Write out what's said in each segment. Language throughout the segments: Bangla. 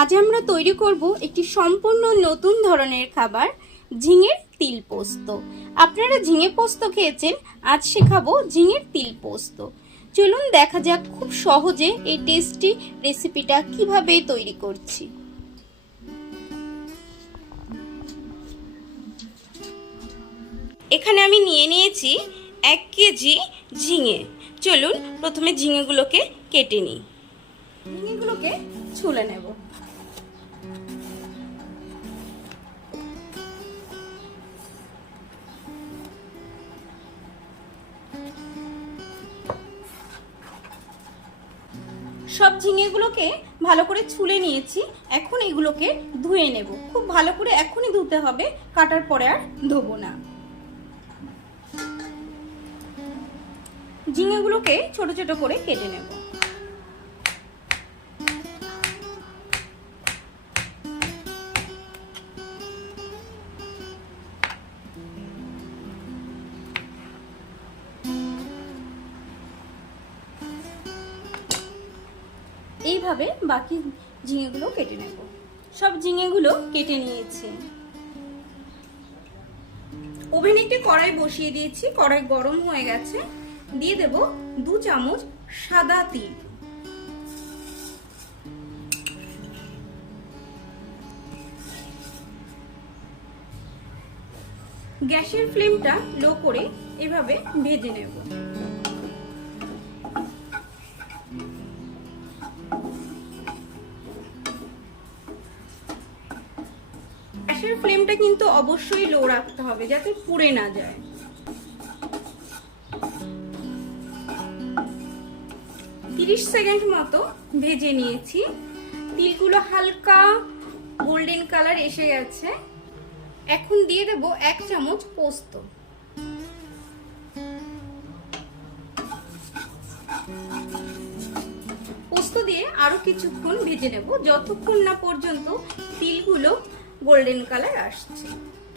আজ আমরা তৈরি করব একটি সম্পূর্ণ নতুন ধরনের খাবার, ঝিঙের তিল পোস্ত। আপনারা ঝিঙে পোস্ত খেয়েছেন, আজ শেখাবো ঝিঙের তিল পোস্ত। চলুন দেখা যাক খুব সহজে এই টেস্টি রেসিপিটা কীভাবে তৈরি করছি। এখানে আমি নিয়ে নিয়েছি এক কেজি ঝিঙে। চলুন প্রথমে ঝিঙেগুলোকে কেটে নিই। ঝিঙেগুলোকে ছুলে নেব। সব ঝিঙেগুলোকে ভালো করে ছুলে নিয়েছি। এখন এগুলোকে ধুয়ে নেব। খুব ভালো করে এখনই ধুতে হবে, কাটার পরে আর ধোবো না। ঝিঙেগুলোকে ছোট ছোট করে কেটে নেব। এইভাবে বাকি ঝিঙেগুলো কেটে নেব। সব ঝিঙেগুলো কেটে নিয়েছি। ওভেনে একটি কড়াই বসিয়ে দিয়েছি, কড়াই গরম হয়ে গেছে। দিয়ে দেব দু চামচ সাদা তিল। গ্যাসের ফ্লেমটা লো করে এভাবে ভেজে নেব। ফ্লেমটা কিন্তু অবশ্যই লো রাখতে হবে যাতে পুড়ে না যায়। তিরিশ সেকেন্ড মতো ভেজে নিয়েছি। তিলগুলো হালকা গোল্ডেন কালার এসে গেছে। এখন দিয়ে দেব এক চামচ পোস্ত। পোস্ত দিয়ে আরও কিছুক্ষণ ভেজে নেব। যতক্ষণ না পর্যন্ত তিলগুলো গোল্ডেন কালার আসছে।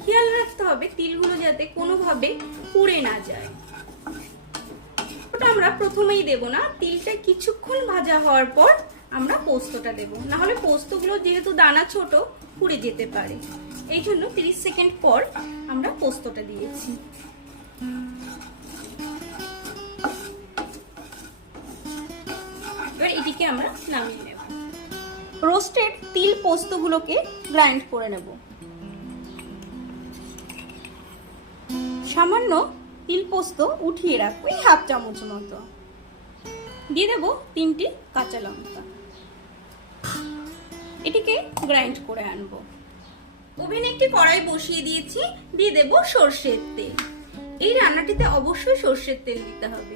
খেয়াল রাখতে হবে, তিলগুলো যাতে কোনোভাবে পুড়ে না যায়। ওটা আমরা প্রথমেই দেব না। তিলটা কিছুক্ষণ ভাজা হওয়ার পর আমরা পোস্তটা দেব। না হলে পোস্তগুলো যেহেতু দানা ছোট, পুড়ে যেতে পারে। এই জন্য তিরিশ সেকেন্ড পর আমরা পোস্তটা দিয়েছি। এবার এটিকে আমরা নামিয়ে নেব। রোস্টেড তিল পোস্তগুলোকে গ্রাইন্ড করে নেব। সামান্য তিল পোস্ত উঠিয়ে রাখব এই হাফ চামচ মতো। দিয়ে দেবো তিনটি কাঁচা লঙ্কা। এটিকে গ্রাইন্ড করে আনব। ওভেনে একটি কড়াই বসিয়ে দিয়েছি, দিয়ে দেব সর্ষের তেল। এই রান্নাটিতে অবশ্যই সর্ষের তেল দিতে হবে।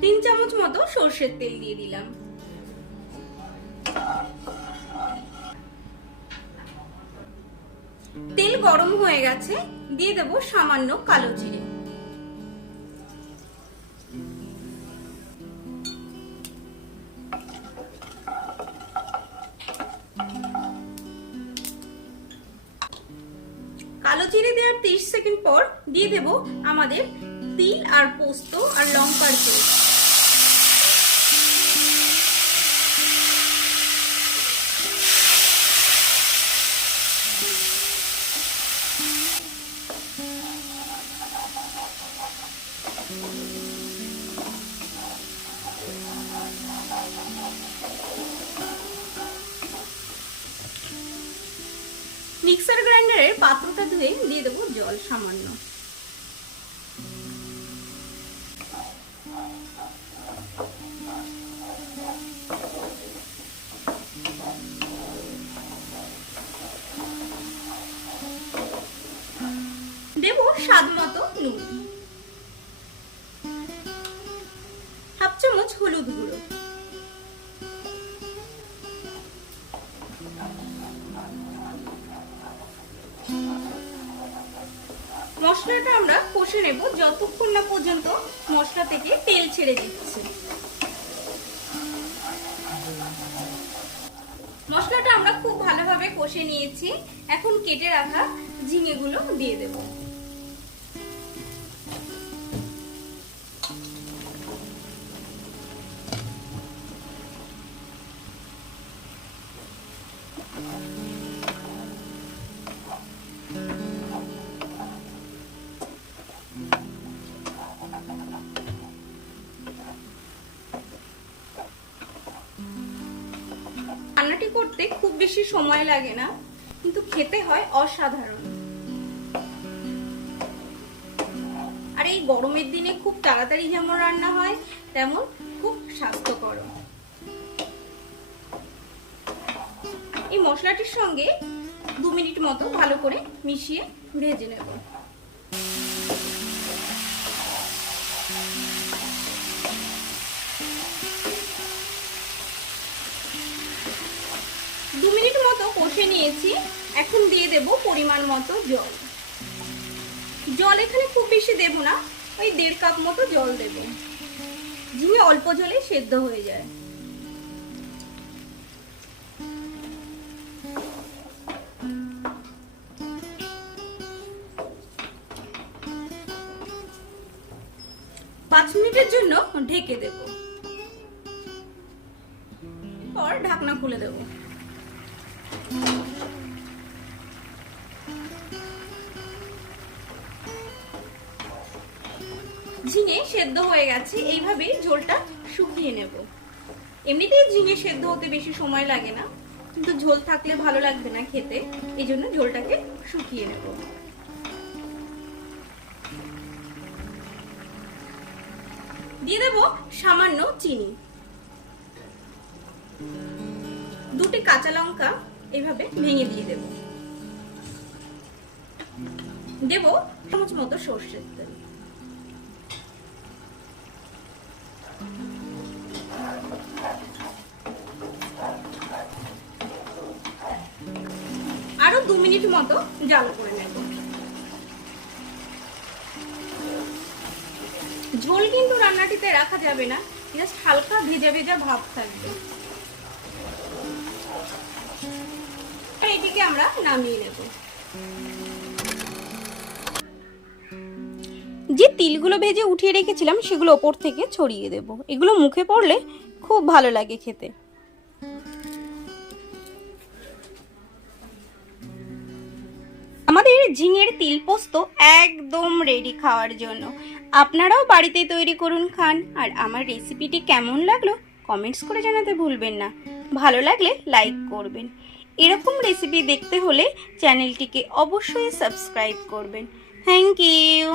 তিন চামচ মতো সর্ষের তেল দিয়ে দিলাম। তেল গরম হয়ে গেছে, দিয়ে দেব সামান্য কালো জিরে। কালো জিরে দেওয়ার তিরিশ সেকেন্ড পর দিয়ে দেব আমাদের তিল আর পোস্ত আর মিক্সার গ্রাইন্ডারের পাত্রটা ধুয়ে দিয়ে দেবো জল সামান্য। দেব স্বাদ মতো নুন। হাফ চামচ হলুদ গুঁড়ো। মশলাটা আমরা কষে নেব। যতক্ষণ না পর্যন্ত মশলা থেকে তেল ছেড়ে দিচ্ছে। মশলাটা আমরা খুব ভালোভাবে কষে নিয়েছি। এখন কেটে রাখা ঝিঙেগুলো দিয়ে দেব। বেশি সময় লাগে না, কিন্তু খেতে হয় অসাধারণ। আর এই গরমের দিনে খুব তাড়াতাড়ি যেমন রান্না হয়, তেমন খুব স্বাস্থ্যকর। এই মশলাটির সঙ্গে দু মিনিট মতো ভালো করে মিশিয়ে ভেজে নেব। কষে নিয়েছি। এখন দিয়ে দেব পরিমাণ মতো জল। জল এখানে খুব বেশি দেব না, ওই দেড় কাপ মতো জল দেব। ঝিঙে অল্প জলে সেদ্ধ হয়ে যায়। পাঁচ মিনিটের জন্য ঢেকে দেব। পর ঢাকনা খুলে দেব। ঝিঙে সেদ্ধ হয়ে গেছে এইভাবে ঝোলটা শুকিয়ে নেব। এমনিতেই ঝিঙে সেদ্ধ হতে বেশি সময় লাগে না, কিন্তু ঝোল থাকলে ভালো লাগবে না খেতে, এই জন্য ঝোলটাকে শুকিয়ে নেব। দিয়ে দেব সামান্য চিনি। দুটি কাঁচা লঙ্কা এইভাবে ভেঙে দিয়ে দেব। দেব চামচ মতো সর্ষের তেল। আরও দু মিনিট মতো জাল করে নেব। ঝোল কিন্তু রান্নাটিতে রাখা যাবে না, জাস্ট হালকা ভেজা ভেজা ভাব থাকবে। এটিকে আমরা নামিয়ে নেব। যে তিলগুলো ভেজে উঠিয়ে রেখেছিলাম, সেগুলো ওপর থেকে ছড়িয়ে দেব। এগুলো মুখে পড়লে খুব ভালো লাগে খেতে। আমাদের ঝিঙের তিল পোস্ত একদম রেডি খাওয়ার জন্য। আপনারাও বাড়িতে তৈরি করুন খান। আর আমার রেসিপিটি কেমন লাগল কমেন্টস করে জানাতে ভুলবেন না। ভালো লাগলে লাইক করবেন। এরকম রেসিপি দেখতে হলে চ্যানেলটিকে অবশ্যই সাবস্ক্রাইব করবেন। Thank you